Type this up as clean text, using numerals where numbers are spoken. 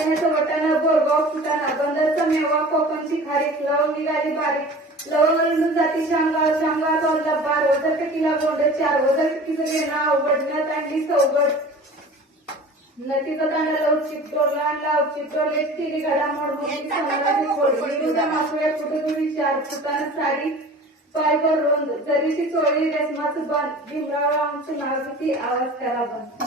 वाटाण्याचं वटाणा बोरगाव फुटाणा बंदरचा मेवा कोकणची खारीक लवंग निघाली बारीक लवंग जाती शामगाव शामगाव तोंडला बार वजर टकीला गोंड चार वजर टकीचं घेणं अवघडण्यात आणली चौघड नदीचा तांडा लवचिक डोरला लावचिक डोरले तिरी घडामोड मोठी समाजाची खोड विरुद्ध मासुळ्या कुठे चार फुटाणा साडी पायभर रोंद जरीची चोळी रेशमाचं बांध भीमराव आमचं नाव किती आवाज करा बंद.